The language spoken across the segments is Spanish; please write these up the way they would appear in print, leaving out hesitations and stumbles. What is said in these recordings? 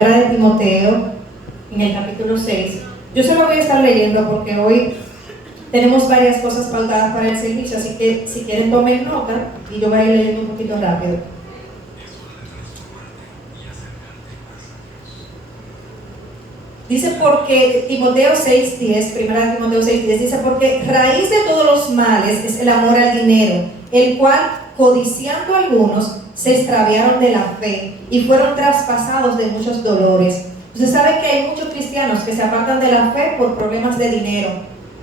de Timoteo, en el capítulo 6. Yo se lo voy a estar leyendo porque hoy tenemos varias cosas pautadas para el servicio, así que si quieren tomen nota y yo voy a ir leyendo un poquito rápido. Dice porque Timoteo 6:10, primera Timoteo 6:10, dice porque raíz de todos los males es el amor al dinero, el cual codiciando algunos se extraviaron de la fe y fueron traspasados de muchos dolores. Usted sabe que hay muchos cristianos que se apartan de la fe por problemas de dinero,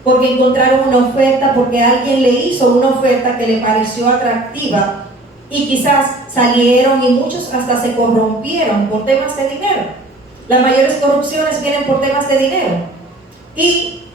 porque encontraron una oferta, porque alguien le hizo una oferta que le pareció atractiva y quizás salieron y muchos hasta se corrompieron por temas de dinero. Las mayores corrupciones vienen por temas de dinero y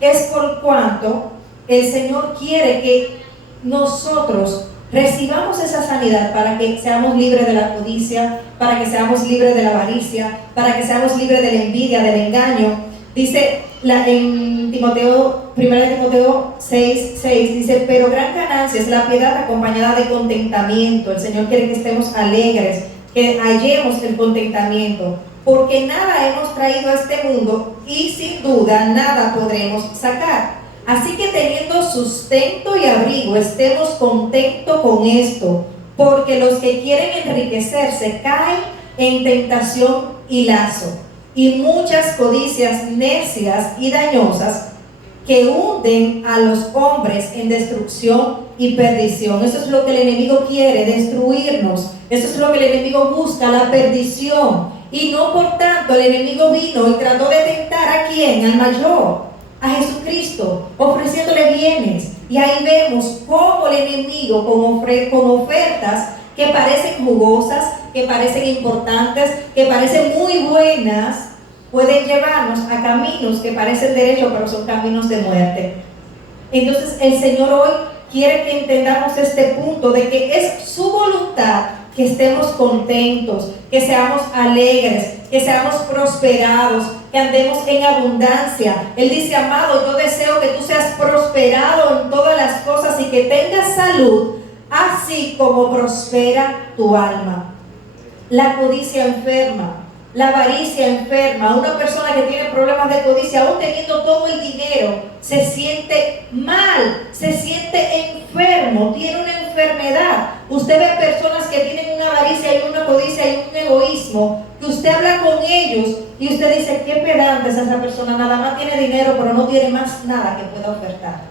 es por cuanto el Señor quiere que nosotros recibamos esa sanidad para que seamos libres de la codicia, para que seamos libres de la avaricia, para que seamos libres de la envidia, del engaño. Dice en Timoteo, 1 Timoteo 6:6, dice, pero gran ganancia es la piedad acompañada de contentamiento. El Señor quiere que estemos alegres, que hallemos el contentamiento, porque nada hemos traído a este mundo y sin duda nada podremos sacar. Así que teniendo sustento y abrigo, estemos contentos con esto, porque los que quieren enriquecerse caen en tentación y lazo, y muchas codicias necias y dañosas que hunden a los hombres en destrucción y perdición. Eso es lo que el enemigo quiere, destruirnos. Eso es lo que el enemigo busca, la perdición. Y no por tanto el enemigo vino y trató de tentar ¿a quién? Al mayor, a Jesucristo, ofreciéndole bienes. Y ahí vemos cómo el enemigo con ofertas que parecen jugosas, que parecen importantes, que parecen muy buenas, pueden llevarnos a caminos que parecen derechos, pero son caminos de muerte. Entonces el Señor hoy quiere que entendamos este punto de que es su voluntad que estemos contentos, que seamos alegres, que seamos prosperados, que andemos en abundancia. Él dice, amado, yo deseo que tú seas prosperado en todas las cosas y que tengas salud, así como prospera tu alma. La codicia enferma, la avaricia enferma. Una persona que tiene problemas de codicia, aún teniendo todo el dinero, se siente mal, se siente enfermo, tiene una enfermedad. Usted ve personas que tienen una avaricia y una codicia y un egoísmo, que usted habla con ellos y usted dice, qué pedante es esa persona, nada más tiene dinero pero no tiene más nada que pueda ofertar.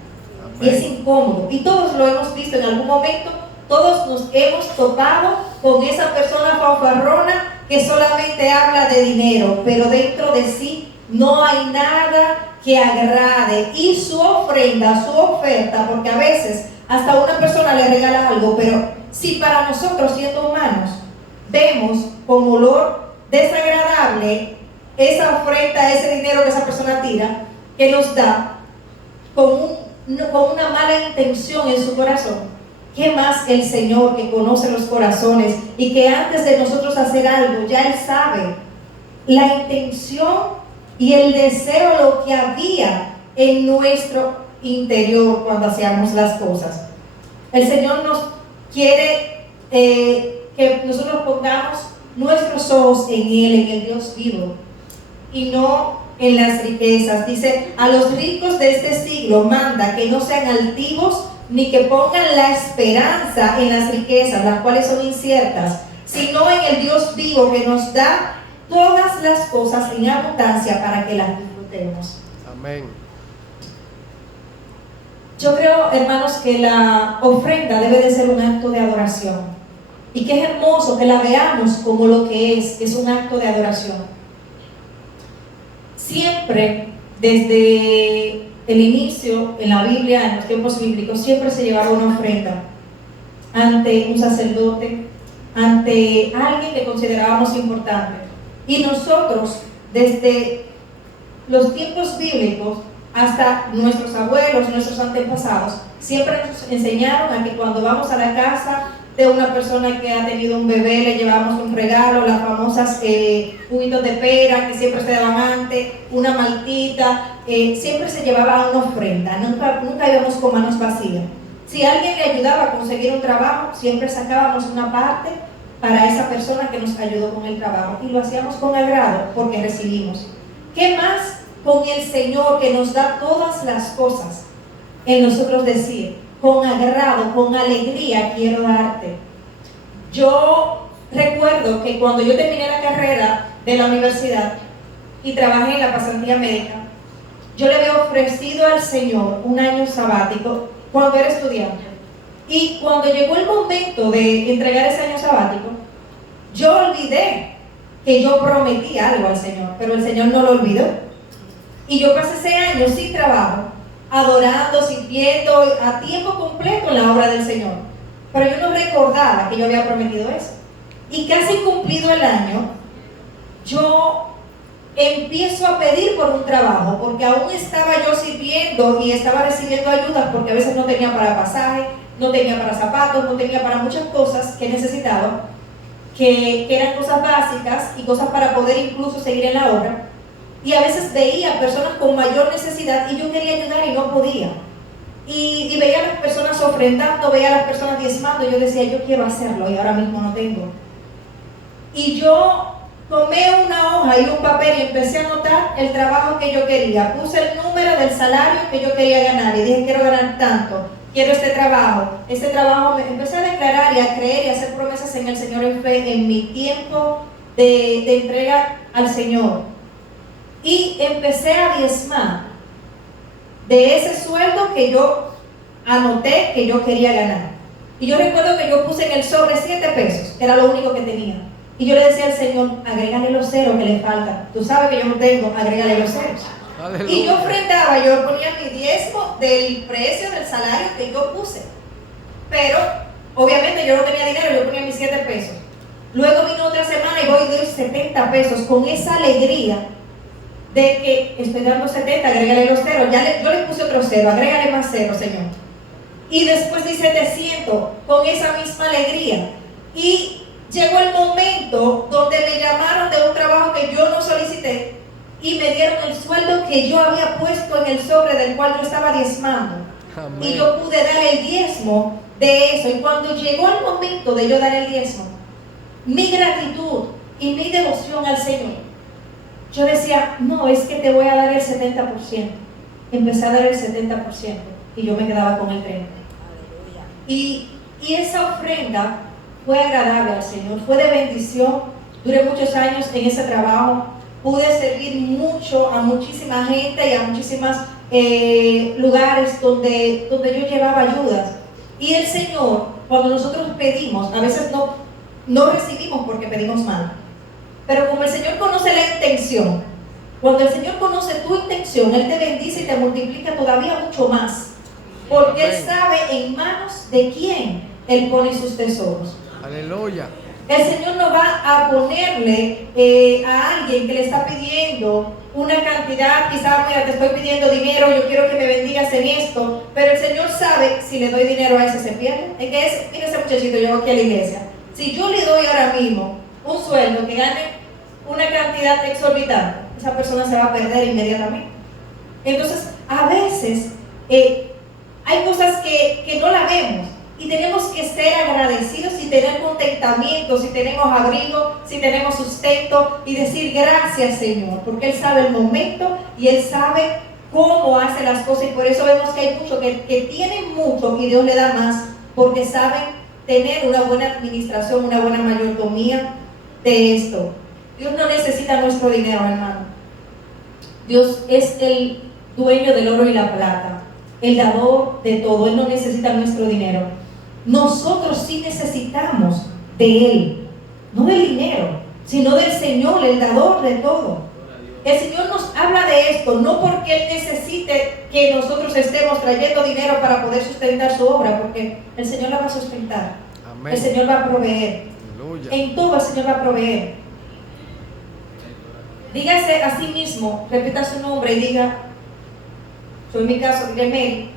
Amén. Y es incómodo, y todos lo hemos visto en algún momento. Todos nos hemos topado con esa persona fanfarrona que solamente habla de dinero, pero dentro de sí no hay nada que agrade. Y su ofrenda, su oferta, porque a veces hasta una persona le regala algo, pero si para nosotros siendo humanos vemos con olor desagradable esa ofrenda, ese dinero que esa persona tira, que nos da con una mala intención en su corazón, ¿qué más el Señor, que conoce los corazones y que antes de nosotros hacer algo, ya Él sabe la intención y el deseo, lo que había en nuestro interior cuando hacíamos las cosas? El Señor nos quiere que nosotros pongamos nuestros ojos en Él, en el Dios vivo, y no en las riquezas. Dice, a los ricos de este siglo manda que no sean altivos, ni que pongan la esperanza en las riquezas, las cuales son inciertas, sino en el Dios vivo que nos da todas las cosas en abundancia para que las disfrutemos. Amén. Yo creo, hermanos, que la ofrenda debe de ser un acto de adoración, y que es hermoso que la veamos como lo que es un acto de adoración. Siempre, desde el inicio en la Biblia, en los tiempos bíblicos, siempre se llevaba una ofrenda ante un sacerdote, ante alguien que considerábamos importante. Y nosotros, desde los tiempos bíblicos hasta nuestros abuelos, nuestros antepasados, siempre nos enseñaron a que cuando vamos a la casa de una persona que ha tenido un bebé, le llevamos un regalo, las famosas juguitos de pera que siempre se daban antes, una maltita, siempre se llevaba una ofrenda, nunca íbamos con manos vacías. Si alguien le ayudaba a conseguir un trabajo, siempre sacábamos una parte para esa persona que nos ayudó con el trabajo, y lo hacíamos con agrado porque recibimos. ¿Qué más con el Señor que nos da todas las cosas? En nosotros decir, con agrado, con alegría quiero darte. Yo recuerdo que cuando yo terminé la carrera de la universidad y trabajé en la pasantía médica, yo le había ofrecido al Señor un año sabático cuando era estudiante. Y cuando llegó el momento de entregar ese año sabático, yo olvidé que yo prometí algo al Señor, pero el Señor no lo olvidó. Y yo pasé ese año sin trabajo, adorando, sirviendo a tiempo completo en la obra del Señor. Pero yo no recordaba que yo había prometido eso. Y casi cumplido el año, yo empiezo a pedir por un trabajo, porque aún estaba yo sirviendo y estaba recibiendo ayudas, porque a veces no tenía para pasaje, no tenía para zapatos, no tenía para muchas cosas que necesitaba, que eran cosas básicas y cosas para poder incluso seguir en la obra. Y a veces veía personas con mayor necesidad y yo quería ayudar y no podía. Y veía a las personas ofrendando, veía a las personas diezmando, y yo decía, yo quiero hacerlo y ahora mismo no tengo. Y yo tomé una hoja y un papel y empecé a anotar el trabajo que yo quería. Puse el número del salario que yo quería ganar y dije, quiero ganar tanto, quiero este trabajo. Este trabajo me empecé a declarar y a creer y a hacer promesas en el Señor en fe, en mi tiempo de entrega al Señor. Y empecé a diezmar de ese sueldo que yo anoté que yo quería ganar. Y yo recuerdo que yo puse en el sobre 7 pesos, que era lo único que tenía. Y yo le decía al Señor, agrégale los ceros que le faltan. Tú sabes que yo no tengo, agrégale los ceros. Aleluya. Y yo ofrendaba, yo ponía mi diezmo del precio del salario que yo puse. Pero, obviamente yo no tenía dinero, yo ponía mis 7 pesos. Luego vino otra semana y voy y doy 70 pesos con esa alegría de que estoy dando 70, agrégale los ceros. Yo le puse otro cero, agrégale más cero, Señor. Y después di 700 con esa misma alegría. Y llegó el momento donde me llamaron de un trabajo que yo no solicité y me dieron el sueldo que yo había puesto en el sobre del cual yo estaba diezmando. Amén. Y yo pude dar el diezmo de eso. Y cuando llegó el momento de yo dar el diezmo, mi gratitud y mi devoción al Señor, yo decía, no, es que te voy a dar el 70%. Empecé a dar el 70% y yo me quedaba con el 30%. Y esa ofrenda fue agradable al Señor, fue de bendición. Duré muchos años en ese trabajo, pude servir mucho a muchísima gente y a muchísimos lugares donde yo llevaba ayudas. Y el Señor, cuando nosotros pedimos, a veces no recibimos porque pedimos mal. Pero como el Señor conoce la intención, cuando el Señor conoce tu intención, Él te bendice y te multiplica todavía mucho más. Porque Él sabe en manos de quién Él pone sus tesoros. Aleluya. El Señor no va a ponerle a alguien que le está pidiendo una cantidad, quizás, mira, te estoy pidiendo dinero, yo quiero que me bendigas en esto, pero el Señor sabe si le doy dinero a ese se pierde. Es que mira ese muchachito, llegó aquí a la iglesia. Si yo le doy ahora mismo un sueldo que gane una cantidad exorbitante, esa persona se va a perder inmediatamente. Entonces, a veces hay cosas que no la vemos y tenemos que ser agradecidos y tener contentamiento, si tenemos abrigo, si tenemos sustento, y decir gracias, Señor, porque Él sabe el momento y Él sabe cómo hace las cosas, y por eso vemos que hay muchos que tienen mucho y Dios le da más, porque saben tener una buena administración, una buena mayordomía de esto. Dios no necesita nuestro dinero, hermano. Dios es el dueño del oro y la plata, el dador de todo. Él no necesita nuestro dinero. Nosotros sí necesitamos de Él, no del dinero, sino del Señor, el dador de todo. El Señor nos habla de esto, no porque Él necesite que nosotros estemos trayendo dinero para poder sustentar su obra, porque el Señor la va a sustentar. Amén. El Señor va a proveer. Aleluya. En todo el Señor va a proveer. Dígase a sí mismo, repita su nombre y diga, yo en mi caso diré Mary,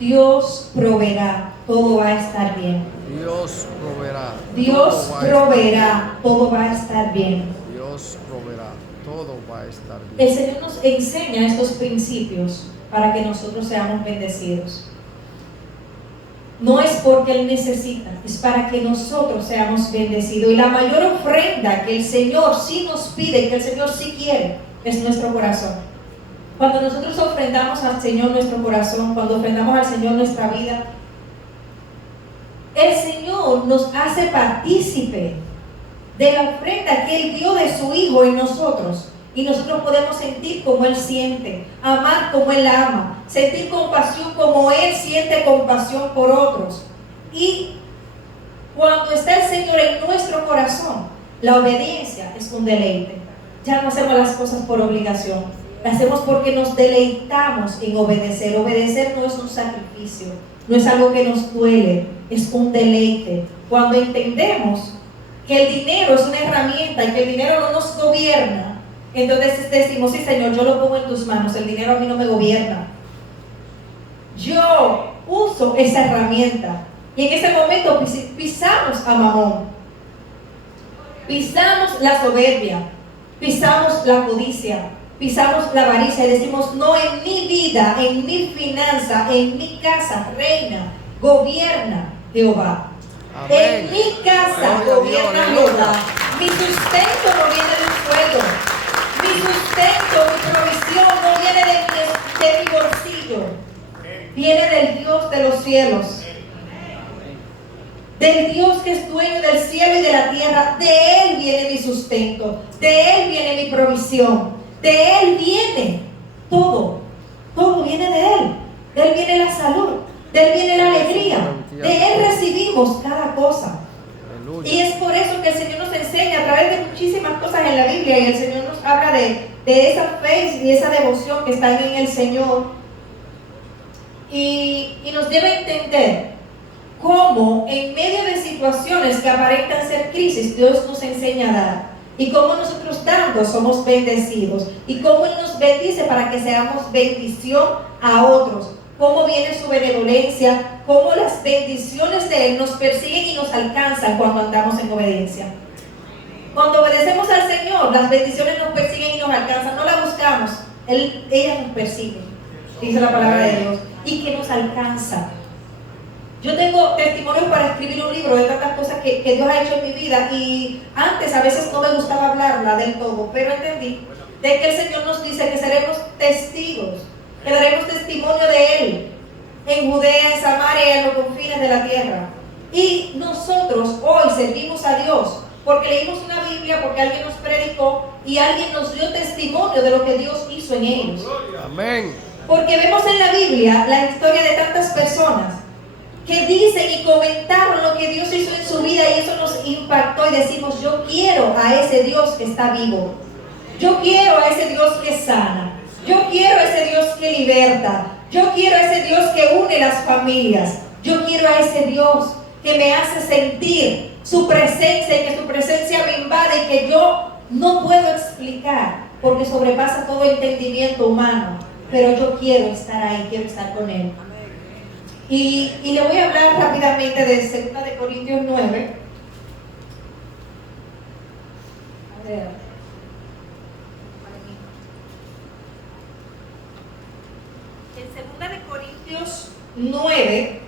Dios proveerá, todo va a estar bien. Dios proveerá. Dios proveerá, todo va a estar bien. Dios proveerá, todo va a estar bien. El Señor nos enseña estos principios para que nosotros seamos bendecidos. no es porque Él necesita, es para que nosotros seamos bendecidos. Y la mayor ofrenda que el Señor sí nos pide, que el Señor sí quiere, es nuestro corazón. Cuando nosotros ofrendamos al Señor nuestro corazón, cuando ofrendamos al Señor nuestra vida, el Señor nos hace partícipe de la ofrenda que Él dio de su Hijo en nosotros. Y nosotros podemos sentir como Él siente, amar como Él ama, sentir compasión como Él siente compasión por otros. Y cuando está el Señor en nuestro corazón, la obediencia es un deleite. Ya no hacemos las cosas por obligación, las hacemos porque nos deleitamos en obedecer. Obedecer no es un sacrificio, no es algo que nos duele, es un deleite. Cuando entendemos que el dinero es una herramienta y que el dinero no nos gobierna, entonces decimos, sí Señor, yo lo pongo en tus manos, el dinero a mí no me gobierna. Yo uso esa herramienta. Y en ese momento pisamos a Mamón, pisamos la soberbia, pisamos la codicia, pisamos la avaricia y decimos, no, en mi vida, en mi finanza, en mi casa, reina, gobierna Jehová. Amén. En mi casa Gloria a gobierna Dios, Jehová. Mi sustento no viene del suelo. Mi sustento, mi provisión no viene de mi bolsillo. Viene del Dios de los cielos. Del Dios que es dueño del cielo y de la tierra. De Él viene mi sustento. De Él viene mi provisión. De Él viene todo. Todo viene de Él. De Él viene la salud. De Él viene la alegría. De Él recibimos cada cosa. Aleluya. Y es por eso que el Señor nos enseña a través de muchísimas cosas en la Biblia. Y el Señor nos habla de esa fe y esa devoción que están en el Señor. Y nos debe entender cómo en medio de situaciones que aparentan ser crisis, Dios nos enseña a dar. Y cómo nosotros dando somos bendecidos. Y cómo Él nos bendice para que seamos bendición a otros. Cómo viene su benevolencia, cómo las bendiciones de Él nos persiguen y nos alcanzan cuando andamos en obediencia. Cuando obedecemos al Señor, las bendiciones nos persiguen y nos alcanzan. No las buscamos, ella nos persigue, dice la palabra de Dios, y que nos alcanza. Yo tengo testimonios para escribir un libro de tantas cosas que Dios ha hecho en mi vida, y antes a veces no me gustaba hablarla del todo, pero entendí de que el Señor nos dice que seremos testigos, que daremos testimonio de Él en Judea, en Samaria y en los confines de la tierra. Y nosotros hoy servimos a Dios porque leímos una Biblia, porque alguien nos predicó y alguien nos dio testimonio de lo que Dios hizo en ellos. Amén. Porque vemos en la Biblia la historia de tantas personas que dicen y comentaron lo que Dios hizo en su vida, y eso nos impactó y decimos, yo quiero a ese Dios que está vivo. Yo quiero a ese Dios que sana. Yo quiero a ese Dios que liberta. Yo quiero a ese Dios que une las familias. Yo quiero a ese Dios que me hace sentir su presencia y que su presencia me invade y que yo no puedo explicar porque sobrepasa todo entendimiento humano. Pero yo quiero estar ahí, quiero estar con Él. Y le voy a hablar rápidamente de 2 de Corintios 9. A ver. En 2 de Corintios 9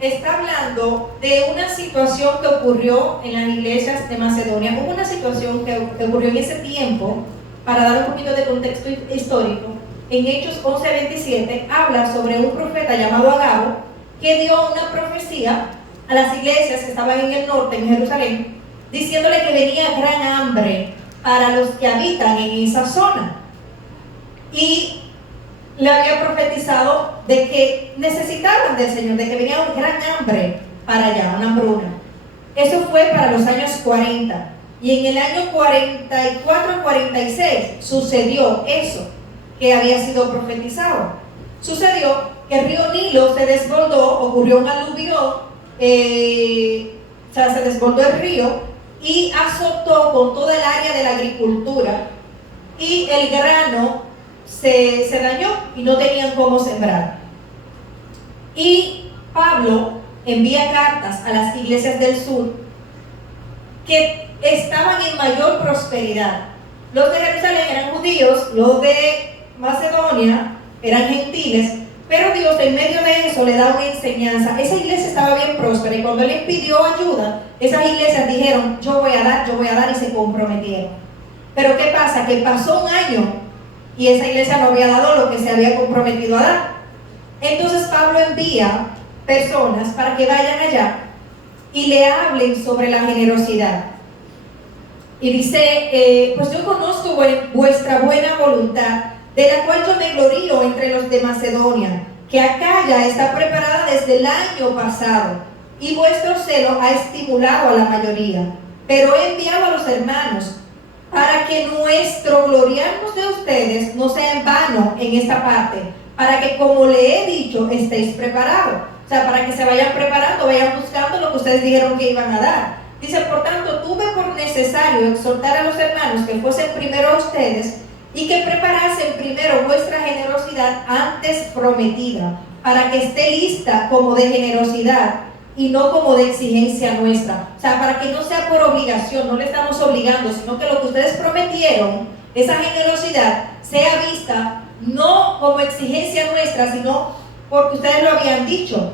está hablando de una situación que ocurrió en las iglesias de Macedonia. Hubo una situación que ocurrió en ese tiempo, para dar un poquito de contexto histórico. En Hechos 11:27 habla sobre un profeta llamado Agabo que dio una profecía a las iglesias que estaban en el norte, en Jerusalén, diciéndole que venía gran hambre para los que habitan en esa zona. Y le había profetizado de que necesitaban del Señor, de que venía un gran hambre para allá, una hambruna. Eso fue para los años 40. Y en el año 44-46 sucedió eso que había sido profetizado. Sucedió que el río Nilo se desbordó, ocurrió un aluvión, se desbordó el río y azotó con toda el área de la agricultura, y el grano se dañó y no tenían cómo sembrar. Y Pablo envía cartas a las iglesias del sur que estaban en mayor prosperidad. Los de Jerusalén eran judíos, los de Macedonia eran gentiles, Pero Dios en medio de eso le da una enseñanza. Esa iglesia estaba bien próspera y cuando él pidió ayuda, esas iglesias dijeron, yo voy a dar y se comprometieron. Pero ¿qué pasa? Que pasó un año y esa iglesia no había dado lo que se había comprometido a dar. Entonces Pablo envía personas para que vayan allá y le hablen sobre la generosidad. Y dice, pues yo conozco vuestra buena voluntad, de la cual yo me glorío entre los de Macedonia, que Acaya está preparada desde el año pasado, y vuestro celo ha estimulado a la mayoría. Pero he enviado a los hermanos para que nuestro gloriarnos de ustedes no sea en vano en esta parte, para que, como le he dicho, estéis preparados. O sea, para que se vayan preparando, vayan buscando lo que ustedes dijeron que iban a dar. Dice, por tanto, tuve por necesario exhortar a los hermanos que fuesen primero a ustedes y que preparasen primero vuestra generosidad antes prometida, para que esté lista como de generosidad y no como de exigencia nuestra. O sea, para que no sea por obligación, no le estamos obligando, sino que lo que ustedes prometieron, esa generosidad, sea vista no como exigencia nuestra, sino porque ustedes lo habían dicho.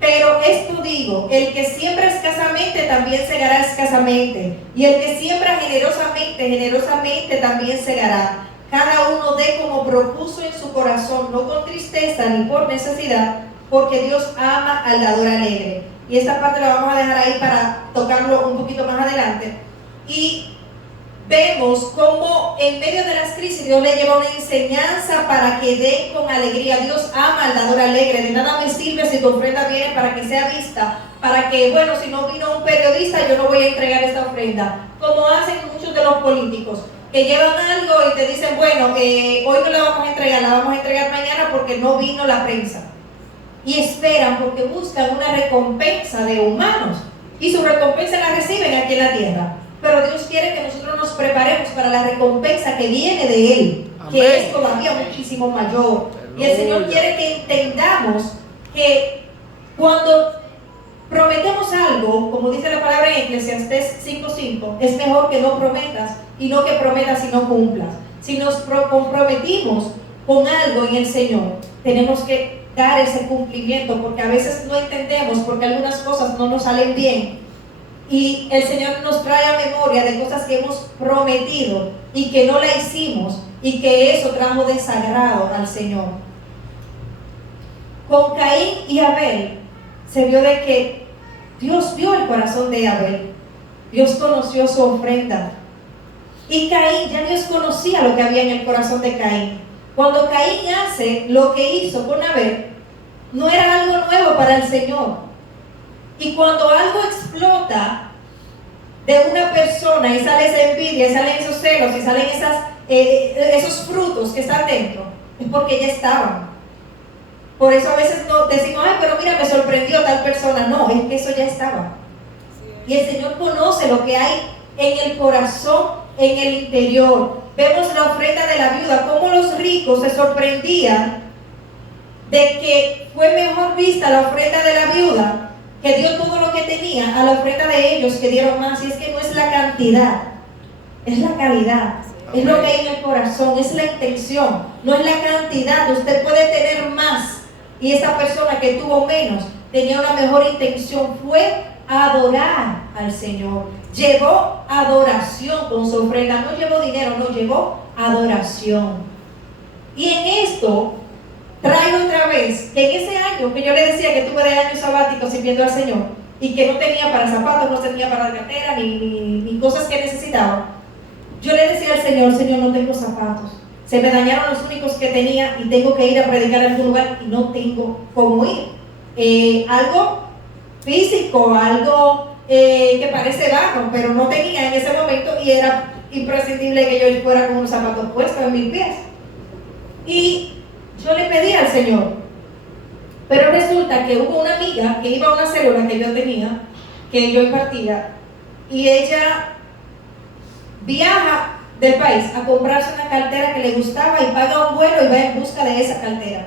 Pero esto digo, el que siembra escasamente también segará escasamente, y el que siembra generosamente, generosamente también segará. Cada uno dé como propuso en su corazón, no con tristeza ni por necesidad, porque Dios ama al dador alegre. Y esta parte la vamos a dejar ahí para tocarlo un poquito más adelante. Y vemos cómo en medio de las crisis Dios le lleva una enseñanza para que den con alegría. Dios ama al dador alegre. De nada me sirve si tu ofrenda viene para que sea vista, para que, bueno, si no vino un periodista, yo no voy a entregar esta ofrenda, como hacen muchos de los políticos, que llevan algo y te dicen, bueno, hoy no la vamos a entregar, la vamos a entregar mañana porque no vino la prensa. Y esperan porque buscan una recompensa de humanos, y su recompensa la reciben aquí en la tierra. Pero Dios quiere que nosotros nos preparemos para la recompensa que viene de Él. Amén. Que es todavía muchísimo mayor. Aleluya. Y el Señor quiere que entendamos que cuando prometemos algo, como dice la palabra en Eclesiastés 5:5, es mejor que no prometas y no que prometas y no cumplas. Si nos comprometimos con algo en el Señor, tenemos que dar ese cumplimiento, porque a veces no entendemos, porque algunas cosas no nos salen bien. Y el Señor nos trae a memoria de cosas que hemos prometido y que no la hicimos, y que eso trajo desagrado al Señor. Con Caín y Abel se vio de que Dios vio el corazón de Abel. Dios conoció su ofrenda. Y Caín, ya Dios conocía lo que había en el corazón de Caín. Cuando Caín hace lo que hizo con Abel, no era algo nuevo para el Señor. Y cuando algo explota de una persona y sale esa envidia, y salen esos celos, y salen esos frutos que están dentro, es porque ya estaban. Por eso a veces no decimos, ay, pero mira, me sorprendió tal persona. No, es que eso ya estaba. Y el Señor conoce lo que hay en el corazón, en el interior. Vemos la ofrenda de la viuda, cómo los ricos se sorprendían de que fue mejor vista la ofrenda de la viuda, que dio todo lo que tenía, a la ofrenda de ellos que dieron más. Y es que no es la cantidad, es la calidad. Es lo que hay en el corazón, es la intención, no es la cantidad. Usted puede tener más y esa persona que tuvo menos tenía una mejor intención, fue a adorar al Señor, llevó adoración con su ofrenda, no llevó dinero, no, llevó adoración. Y en esto traigo otra vez que en ese año que yo le decía que tuve de año sabático sirviendo al Señor y que no tenía para zapatos, no tenía para la cartera ni cosas que necesitaba, yo le decía al Señor, Señor, no tengo zapatos, se me dañaron los únicos que tenía y tengo que ir a predicar en algún lugar y no tengo cómo ir. Algo físico, algo que parece bajo, pero no tenía en ese momento, y era imprescindible que yo fuera con unos zapatos puestos en mis pies. Y yo le pedí al Señor, pero resulta que hubo una amiga que iba a una célula que yo tenía, que yo impartía, y ella viaja del país a comprarse una cartera que le gustaba y paga un vuelo y va en busca de esa cartera.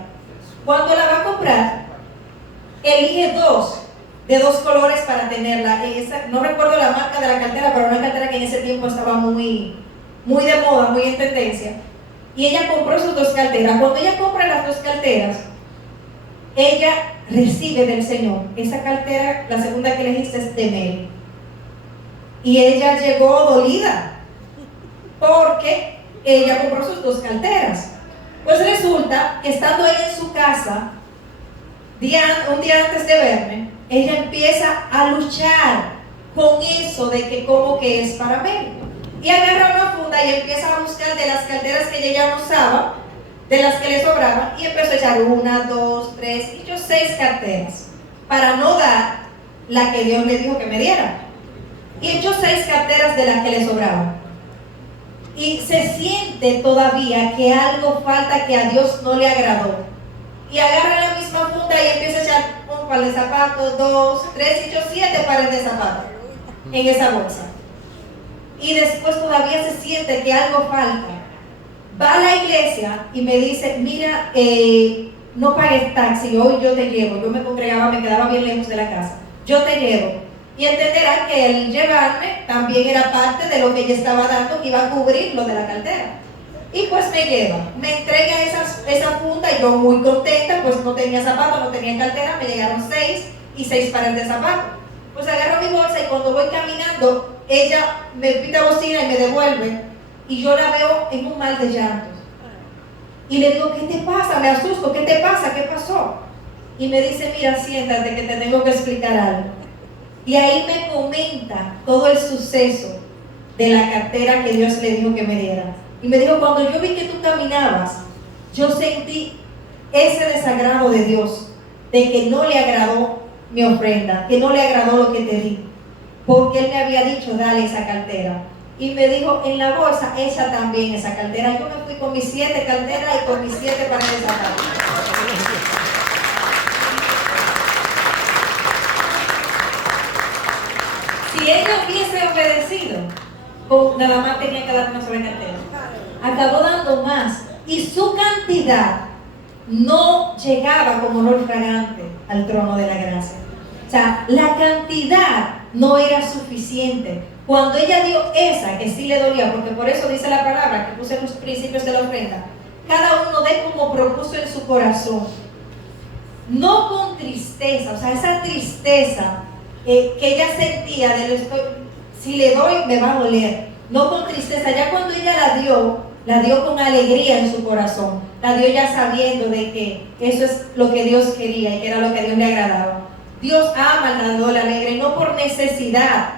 Cuando la va a comprar, elige de dos colores para tenerla. No recuerdo la marca de la cartera, pero una cartera que en ese tiempo estaba muy de moda, muy en tendencia. Y ella compró sus dos carteras. Cuando ella compra las dos carteras, ella recibe del Señor esa cartera, la segunda que elegiste es de Mary. Y ella llegó dolida porque ella compró sus 2 carteras. Pues resulta que estando ella en su casa, un día antes de verme, ella empieza a luchar con eso de que como que es para Mary. Y agarra una funda y empieza a buscar de las carteras que ella ya no usaba, de las que le sobraban, y empezó a echar 1, 2, 3, y yo 6 carteras, para no dar la que Dios le dijo que me diera. Y echó 6 carteras de las que le sobraban. Y se siente todavía que algo falta, que a Dios no le agradó. Y agarra la misma funda y empieza a echar un par de zapatos, 2, 3, y echó 7 pares de zapatos en esa bolsa. Y después todavía se siente que algo falta. Va a la iglesia y me dice, mira, no pagues taxi, hoy yo te llevo. Yo me congregaba, me quedaba bien lejos de la casa. Yo te llevo. Y entenderá que el llevarme también era parte de lo que ella estaba dando, que iba a cubrir lo de la cartera. Y pues me lleva, me entrega esa funda y yo muy contenta, pues no tenía zapatos, no tenía cartera, me llegaron 6 y 6 pares de zapatos. Pues agarro mi bolsa y cuando voy caminando, ella me pita bocina y me devuelve y yo la veo en un mal de llantos. Y le digo, ¿qué te pasa? Me asusto, ¿qué te pasa? ¿Qué pasó? Y me dice, mira, siéntate que te tengo que explicar algo. Y ahí me comenta todo el suceso de la cartera que Dios le dijo que me diera. Y me dijo, cuando yo vi que tú caminabas, yo sentí ese desagrado de Dios, de que no le agradó mi ofrenda, que no le agradó lo que te di, porque Él me había dicho, dale esa cartera. Y me dijo, en la bolsa, echa también esa cartera. Yo me fui con mis 7 carteras y con mis 7 pares de zapatos. Si ella hubiese obedecido, nada más tenía que dar una sola cartera. Acabó dando más y su cantidad no llegaba como olor fragante al trono de la gracia. O sea, la cantidad no era suficiente. Cuando ella dio esa, que sí le dolía, porque por eso dice la palabra que puse en los principios de la ofrenda, cada uno dé como propuso en su corazón, no con tristeza. O sea, esa tristeza que ella sentía de si le doy me va a doler, no con tristeza. Ya cuando ella la dio con alegría en su corazón, la dio ya sabiendo de que eso es lo que Dios quería y que era lo que a Dios le agradaba. Dios ama al dador alegre, no por necesidad,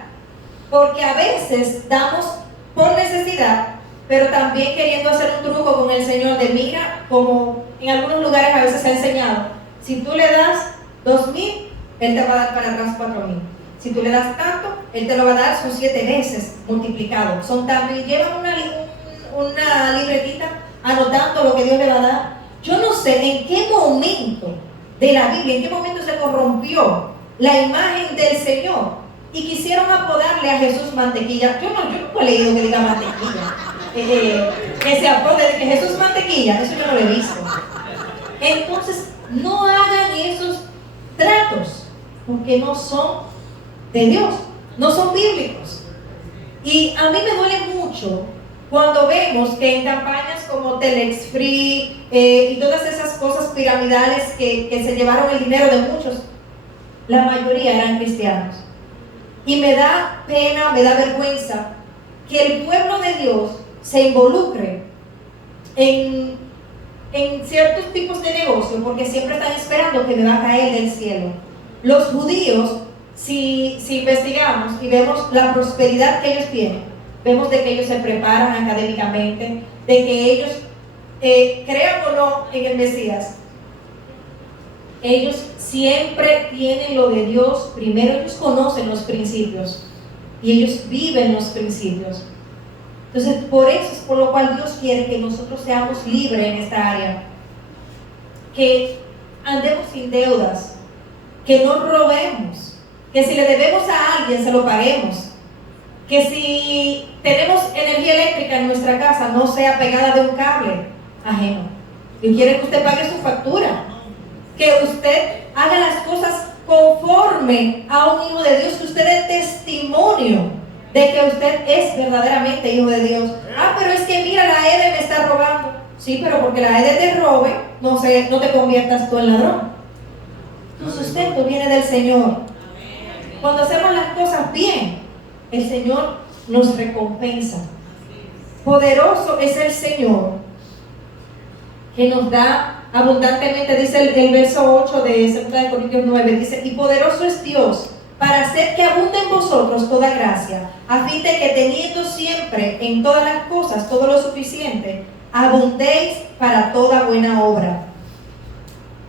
porque a veces damos por necesidad, pero también queriendo hacer un truco con el Señor de mira, como en algunos lugares a veces se ha enseñado, si tú le das 2,000, Él te va a dar para atrás 4,000. Si tú le das tanto, Él te lo va a dar, son 7 veces multiplicado. Son tanto, y llevan una libretita anotando lo que Dios le va a dar. Yo no sé en qué momento de la Biblia, en qué momento se corrompió la imagen del Señor y quisieron apodarle a Jesús mantequilla. Yo no he leído que diga mantequilla. Que se apode de que Jesús mantequilla, eso yo no lo he visto. Entonces, no hagan esos tratos, porque no son de Dios, no son bíblicos. Y a mí me duele mucho cuando vemos que en campañas como Telex Free y todas esas cosas piramidales que se llevaron el dinero de muchos, la mayoría eran cristianos. Y me da pena, me da vergüenza que el pueblo de Dios se involucre en ciertos tipos de negocio, porque siempre están esperando que me va a caer del cielo. Los judíos, si investigamos y vemos la prosperidad que ellos tienen, vemos de que ellos se preparan académicamente, de que ellos, crean o no en el Mesías, ellos siempre tienen lo de Dios primero. Ellos conocen los principios y ellos viven los principios. Entonces, por eso es por lo cual Dios quiere que nosotros seamos libres en esta área, que andemos sin deudas, que no robemos, que si le debemos a alguien se lo paguemos, que si tenemos energía eléctrica en nuestra casa no sea pegada de un cable ajeno. Y quiere que usted pague su factura, que usted haga las cosas conforme a un hijo de Dios, que usted dé testimonio de que usted es verdaderamente hijo de Dios. Ah, pero es que mira, la EDE me está robando. Sí, pero porque la EDE te robe, no te conviertas tú en ladrón. Tu sustento viene del Señor. Cuando hacemos las cosas bien, el Señor nos recompensa. Poderoso es el Señor que nos da abundantemente, dice el verso 8 de 2 Corintios 9, dice, y poderoso es Dios para hacer que abunde en vosotros toda gracia, a fin de que teniendo siempre en todas las cosas todo lo suficiente, abundéis para toda buena obra.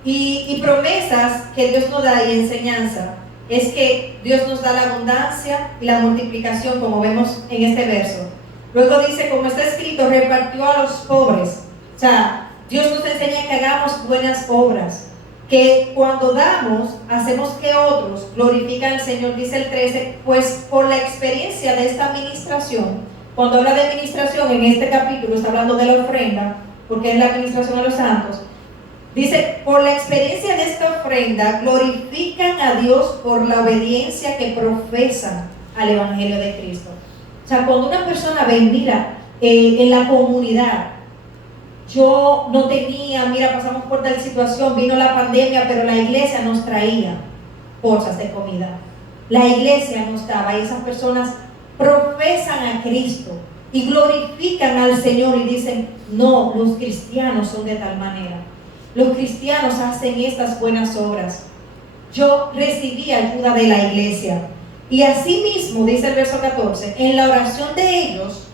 Y promesas que Dios nos da y enseñanza es que Dios nos da la abundancia y la multiplicación, como vemos en este verso. Luego dice, como está escrito, repartió a los pobres. O sea, Dios nos enseña que hagamos buenas obras, que cuando damos, hacemos que otros glorifican al Señor. Dice el 13, pues por la experiencia de esta administración, cuando habla de administración en este capítulo, está hablando de la ofrenda, porque es la administración a los santos. Dice, por la experiencia de esta ofrenda, glorifican a Dios por la obediencia que profesan al Evangelio de Cristo. O sea, cuando una persona ve, mira, en la comunidad, yo no tenía, mira, pasamos por tal situación, vino la pandemia, pero la iglesia nos traía bolsas de comida. La iglesia no estaba y esas personas profesan a Cristo y glorifican al Señor y dicen, no, los cristianos son de tal manera. Los cristianos hacen estas buenas obras. Yo recibí ayuda de la iglesia. Y así mismo, dice el verso 14, en la oración de ellos,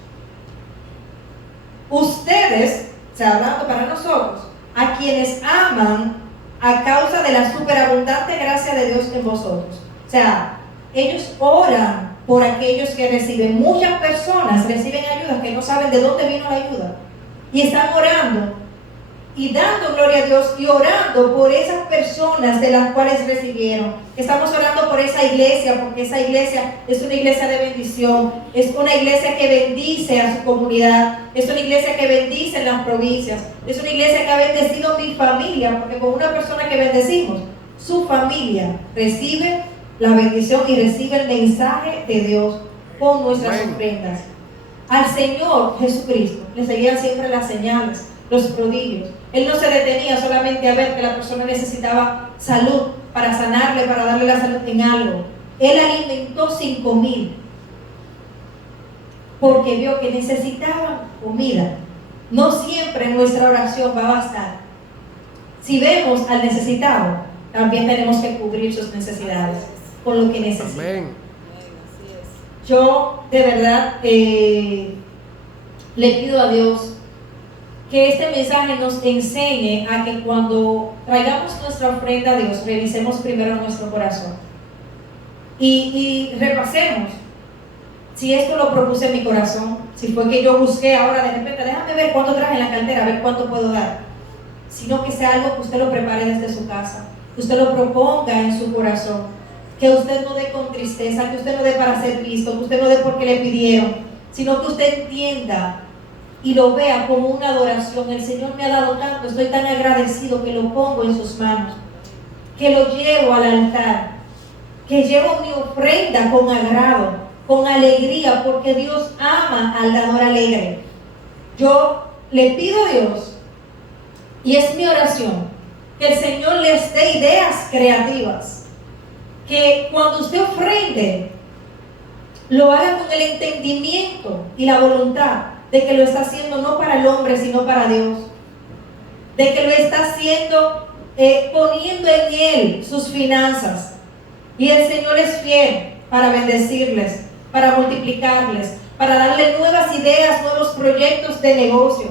ustedes, o sea, hablando para nosotros, a quienes aman a causa de la superabundante gracia de Dios en vosotros. O sea, ellos oran por aquellos que reciben. Muchas personas reciben ayuda que no saben de dónde vino la ayuda. Y están orando y dando gloria a Dios y orando por esas personas de las cuales recibieron. Estamos orando por esa iglesia, porque esa iglesia es una iglesia de bendición, es una iglesia que bendice a su comunidad, es una iglesia que bendice en las provincias, es una iglesia que ha bendecido mi familia, porque con una persona que bendecimos, su familia recibe la bendición y recibe el mensaje de Dios con nuestras ofrendas. Al Señor Jesucristo le seguían siempre las señales, los prodigios. Él no se detenía solamente a ver que la persona necesitaba salud para sanarle, para darle la salud en algo. Él alimentó 5,000 porque vio que necesitaban comida. No siempre nuestra oración va a bastar. Si vemos al necesitado, también tenemos que cubrir sus necesidades con lo que necesitan. Amén. Yo de verdad le pido a Dios que este mensaje nos enseñe a que cuando traigamos nuestra ofrenda a Dios, revisemos primero nuestro corazón y repasemos si esto lo propuse en mi corazón, si fue que yo busqué ahora de repente, déjame ver cuánto traje en la cartera, a ver cuánto puedo dar, sino que sea algo que usted lo prepare desde su casa, que usted lo proponga en su corazón, que usted no dé con tristeza, que usted no dé para ser visto, que usted no dé porque le pidieron, sino que usted entienda y lo vea como una adoración. El Señor me ha dado tanto, estoy tan agradecido que lo pongo en sus manos, que lo llevo al altar, que llevo mi ofrenda con agrado, con alegría, porque Dios ama al dador alegre. Yo le pido a Dios, y es mi oración, que el Señor les dé ideas creativas, que cuando usted ofrende, lo haga con el entendimiento y la voluntad de que lo está haciendo no para el hombre, sino para Dios. De que lo está haciendo poniendo en Él sus finanzas. Y el Señor es fiel para bendecirles, para multiplicarles, para darle nuevas ideas, nuevos proyectos de negocio.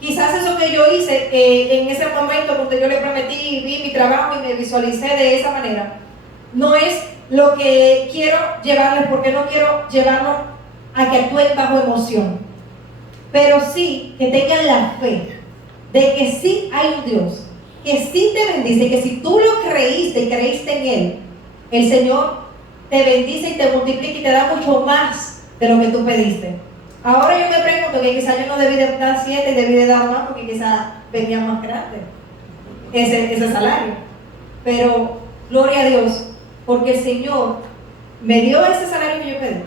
Quizás eso que yo hice en ese momento cuando yo le prometí, vi mi trabajo y me visualicé de esa manera, no es lo que quiero llevarles, porque no quiero llevarlos a que actúen bajo emoción. Pero sí que tengan la fe de que sí hay un Dios, que sí te bendice, que si tú lo creíste y creíste en Él, el Señor te bendice y te multiplica y te da mucho más de lo que tú pediste. Ahora yo me pregunto que quizás yo no debí de dar 7, debí de dar más, porque quizás venía más grande ese salario. Pero gloria a Dios, porque el Señor me dio ese salario que yo pedí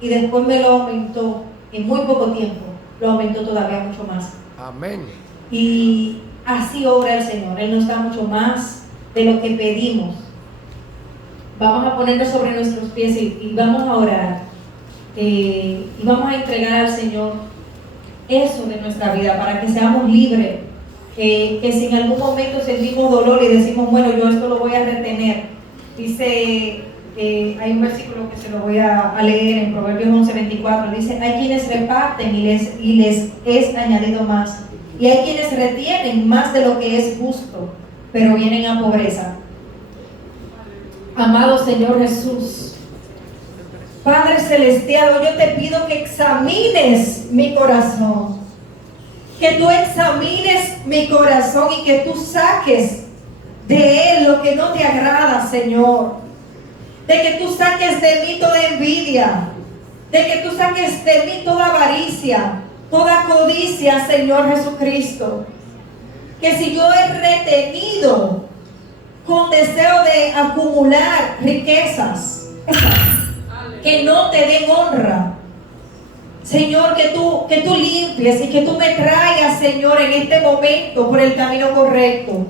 y después me lo aumentó en muy poco tiempo. Lo aumentó todavía mucho más. Amén. Y así obra el Señor. Él nos da mucho más de lo que pedimos. Vamos a ponernos sobre nuestros pies y vamos a orar. Y vamos a entregar al Señor eso de nuestra vida para que seamos libres. Que si en algún momento sentimos dolor y decimos, bueno, yo esto lo voy a retener. Dice, hay un versículo que se lo voy a leer en Proverbios 11:24. Dice, hay quienes reparten y les es añadido más. Y hay quienes retienen más de lo que es justo, pero vienen a pobreza. Amado Señor Jesús, Padre Celestial, yo te pido que examines mi corazón. Que tú examines mi corazón y que tú saques de él lo que no te agrada, Señor. De que tú saques de mí toda envidia. De que tú saques de mí toda avaricia, toda codicia, Señor Jesucristo. Que si yo he retenido con deseo de acumular riquezas que no te den honra, Señor, que tú limpies y que tú me traigas, Señor, en este momento por el camino correcto.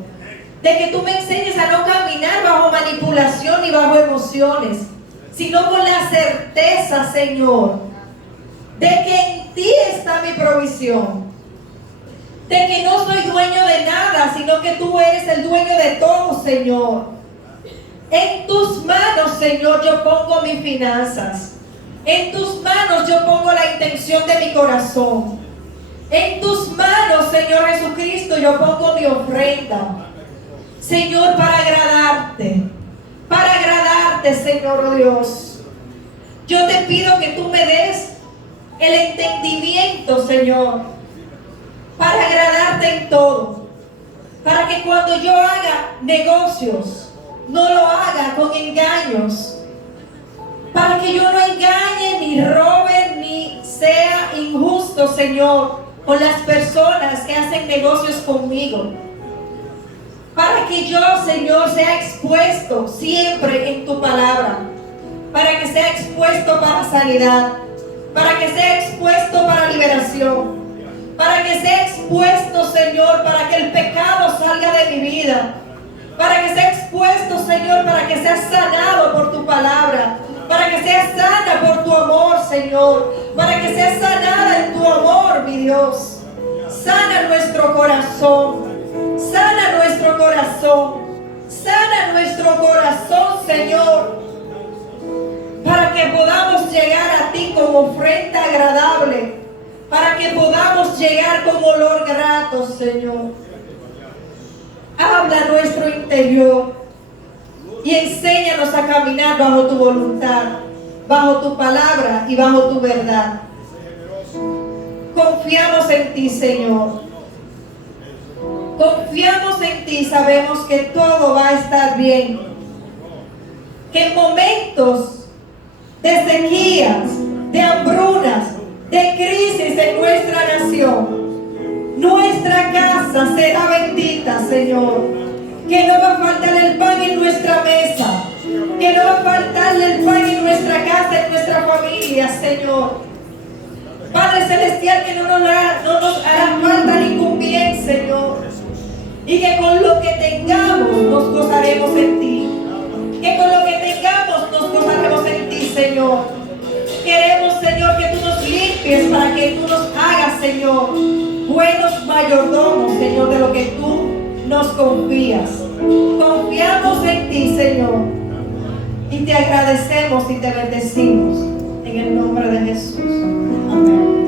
De que tú me enseñes a no caminar bajo manipulación ni bajo emociones, sino con la certeza, Señor, de que en ti está mi provisión. De que no soy dueño de nada, sino que tú eres el dueño de todo, Señor. En tus manos, Señor, yo pongo mis finanzas. En tus manos yo pongo la intención de mi corazón. En tus manos, Señor Jesucristo, yo pongo mi ofrenda. Señor, para agradarte, Señor, oh Dios. Yo te pido que tú me des el entendimiento, Señor, para agradarte en todo. Para que cuando yo haga negocios, no lo haga con engaños. Para que yo no engañe, ni robe, ni sea injusto, Señor, con las personas que hacen negocios conmigo. Para que yo, Señor, sea expuesto siempre en tu palabra. Para que sea expuesto para sanidad. Para que sea expuesto para liberación. Para que sea expuesto, Señor, para que el pecado salga de mi vida. Para que sea expuesto, Señor, para que sea sanado por tu palabra. Para que sea sana por tu amor, Señor. Para que sea sanada en tu amor, mi Dios. Sana nuestro corazón. Sana nuestro corazón. Sana nuestro corazón, Señor. Para que podamos llegar a ti con ofrenda agradable. Para que podamos llegar con olor grato, Señor. Habla a nuestro interior. Y enséñanos a caminar bajo tu voluntad, bajo tu palabra y bajo tu verdad. Confiamos en ti, Señor. Confiamos en ti, sabemos que todo va a estar bien. Que en momentos de sequías, de hambrunas, de crisis en nuestra nación, nuestra casa será bendita, Señor. Que no va a faltar el pan en nuestra mesa. Que no va a faltar el pan en nuestra casa, en nuestra familia, Señor. Padre Celestial, que no nos hará falta ningún bien, Señor. Y que con lo que tengamos nos gozaremos en ti. Que con lo que tengamos nos gozaremos en ti, Señor. Queremos, Señor, que tú nos limpies para que tú nos hagas, Señor, buenos mayordomos, Señor, de lo que tú nos confías. Confiamos en ti, Señor, y te agradecemos y te bendecimos en el nombre de Jesús. Amén.